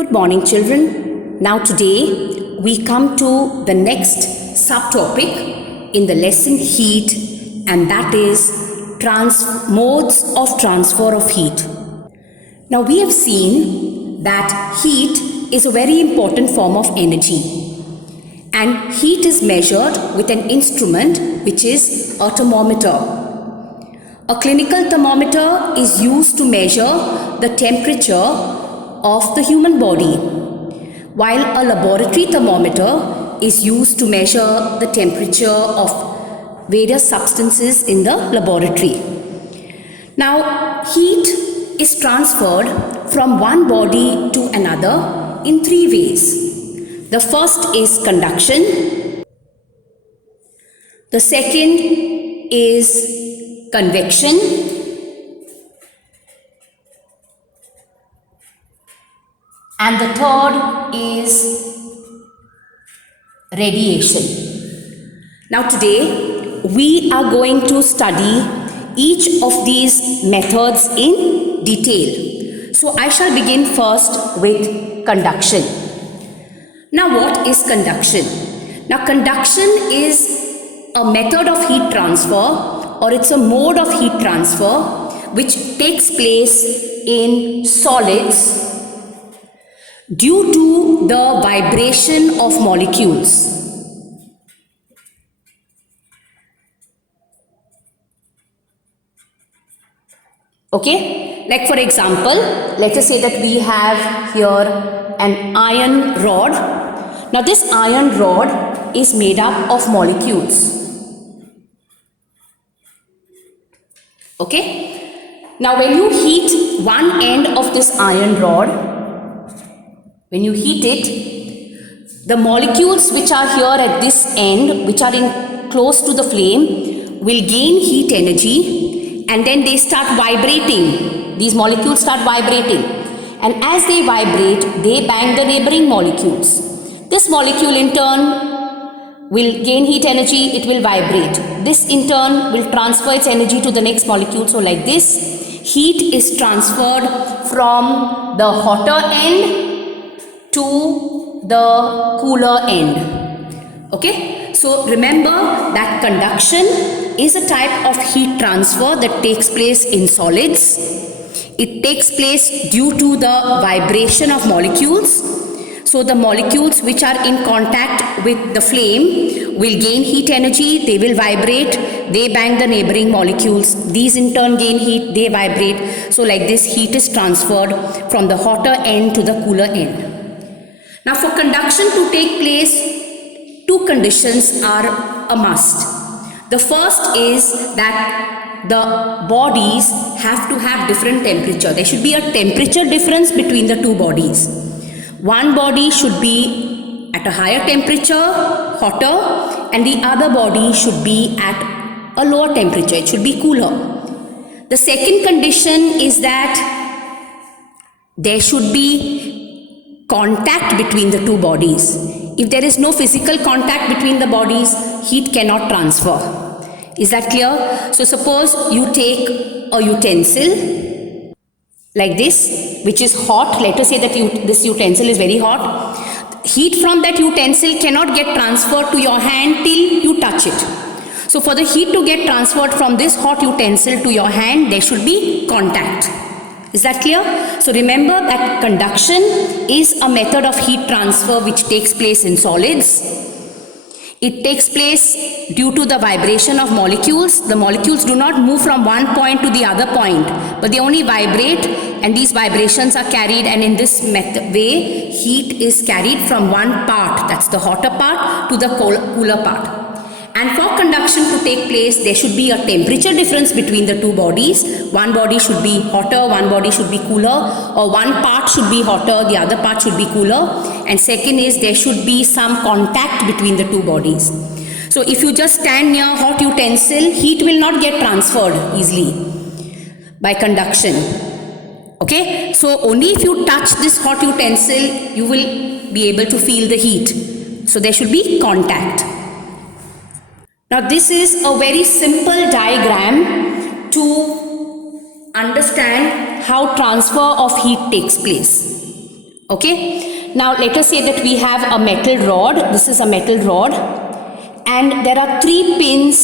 Good morning, children. Now today we come to the next subtopic in the lesson heat, and that is modes of transfer of heat. Now we have seen that heat is a very important form of energy, and heat is measured with an instrument which is a thermometer. A clinical thermometer is used to measure the temperature of the human body, while a laboratory thermometer is used to measure the temperature of various substances in the laboratory. Now, heat is transferred from one body to another in three ways. The first is conduction. The second is convection. And the third is radiation. Now today we are going to study each of these methods in detail. So I shall begin first with conduction. Now what is conduction? Now conduction is a method of heat transfer, or it's a mode of heat transfer which takes place in solids due to the vibration of molecules. Okay, like for example, let us say that we have here an iron rod. Now this iron rod is made up of molecules. Okay, now when you heat one end of this iron rod, when you heat it, the molecules which are here at this end, which are close to the flame, will gain heat energy, and then they start vibrating. These molecules start vibrating, and as they vibrate, they bang the neighboring molecules. This molecule in turn will gain heat energy, it will vibrate. This in turn will transfer its energy to the next molecule. So like this, heat is transferred from the hotter end to the cooler end. Okay, so remember that conduction is a type of heat transfer that takes place in solids. It takes place due to the vibration of molecules. So the molecules which are in contact with the flame will gain heat energy, they will vibrate, they bang the neighboring molecules, these in turn gain heat, they vibrate. So like this, heat is transferred from the hotter end to the cooler end. Now for conduction to take place, two conditions are a must. The first is that the bodies have to have different temperature. There should be a temperature difference between the two bodies. One body should be at a higher temperature, hotter, and the other body should be at a lower temperature. It should be cooler. The second condition is that there should be contact between the two bodies. If there is no physical contact between the bodies, heat cannot transfer. Is that clear? So suppose you take a utensil like this, which is hot. Let us say that this utensil is very hot. Heat from that utensil cannot get transferred to your hand till you touch it. So for the heat to get transferred from this hot utensil to your hand, there should be contact. Is that clear? So remember that conduction is a method of heat transfer which takes place in solids. It takes place due to the vibration of molecules. The molecules do not move from one point to the other point, but they only vibrate, and these vibrations are carried, and in this way, heat is carried from one part, that's the hotter part, to the cooler part. And for conduction to take place, there should be a temperature difference between the two bodies. One body should be hotter, one body should be cooler, or one part should be hotter, the other part should be cooler. And second is there should be some contact between the two bodies. So if you just stand near hot utensil, heat will not get transferred easily by conduction. Okay, so only if you touch this hot utensil, you will be able to feel the heat. So there should be contact. Now this is a very simple diagram to understand how transfer of heat takes place. Okay. Now let us say that we have a metal rod. This is a metal rod, and there are 3 pins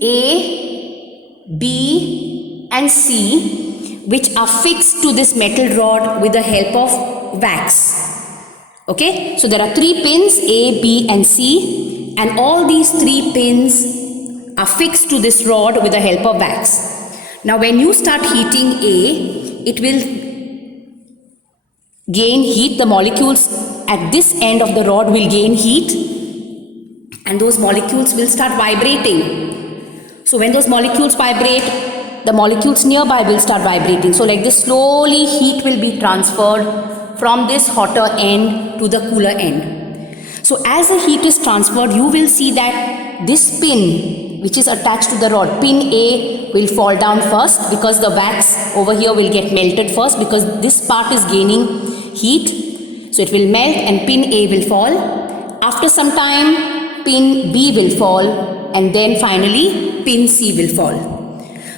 A, B and C, which are fixed to this metal rod with the help of wax. Okay, so there are 3 pins A, B and C, and all these 3 pins are fixed to this rod with the help of wax. Now when you start heating A, it will gain heat. The molecules at this end of the rod will gain heat, and those molecules will start vibrating. So when those molecules vibrate, the molecules nearby will start vibrating. So like this, slowly heat will be transferred from this hotter end to the cooler end. So as the heat is transferred, you will see that this pin which is attached to the rod, pin A, will fall down first because the wax over here will get melted first, because this part is gaining heat. So it will melt and pin A will fall. After some time, pin B will fall, and then finally pin C will fall.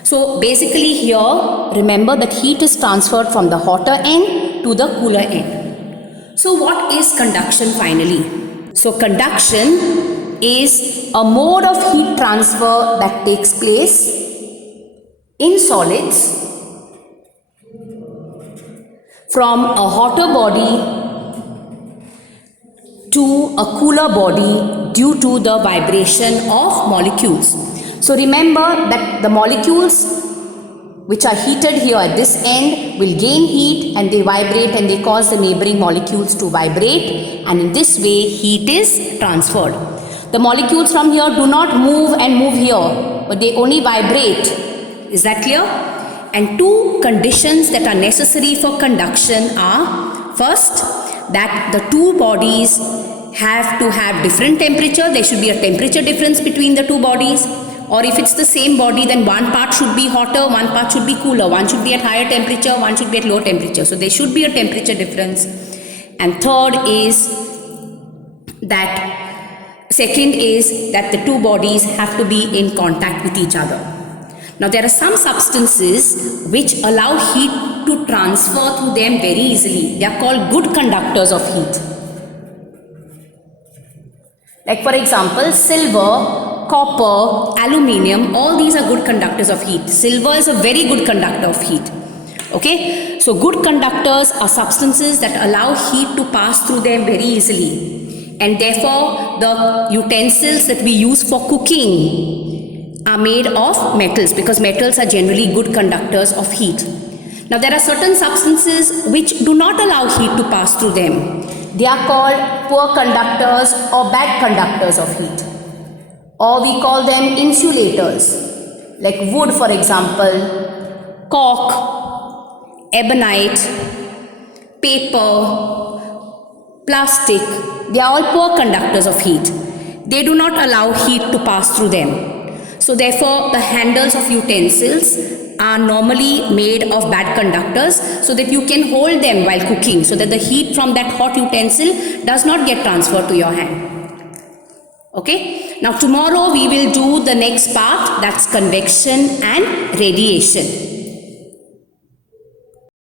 So basically here, remember that heat is transferred from the hotter end to the cooler end. So what is conduction finally? So conduction is a mode of heat transfer that takes place in solids from a hotter body to a cooler body due to the vibration of molecules. So remember that the molecules which are heated here at this end will gain heat, and they vibrate and they cause the neighboring molecules to vibrate, and in this way heat is transferred. The molecules from here do not move and move here, but they only vibrate. Is that clear? And 2 conditions that are necessary for conduction are, first, that the 2 bodies have to have different temperature. There should be a temperature difference between the 2 bodies. Or if it's the same body, then one part should be hotter, one part should be cooler. One should be at higher temperature, one should be at low temperature. So there should be a temperature difference. And second is that the 2 bodies have to be in contact with each other. Now there are some substances which allow heat to transfer through them very easily. They are called good conductors of heat. Like for example, silver, copper, aluminium, all these are good conductors of heat. Silver is a very good conductor of heat. Okay, so good conductors are substances that allow heat to pass through them very easily, and therefore the utensils that we use for cooking are made of metals, because metals are generally good conductors of heat. Now there are certain substances which do not allow heat to pass through them. They are called poor conductors or bad conductors of heat, or we call them insulators, like wood for example, cork, ebonite, paper, plastic. They are all poor conductors of heat. They do not allow heat to pass through them. So therefore the handles of utensils are normally made of bad conductors, so that you can hold them while cooking, so that the heat from that hot utensil does not get transferred to your hand. Okay, now tomorrow we will do the next part, that's convection and radiation.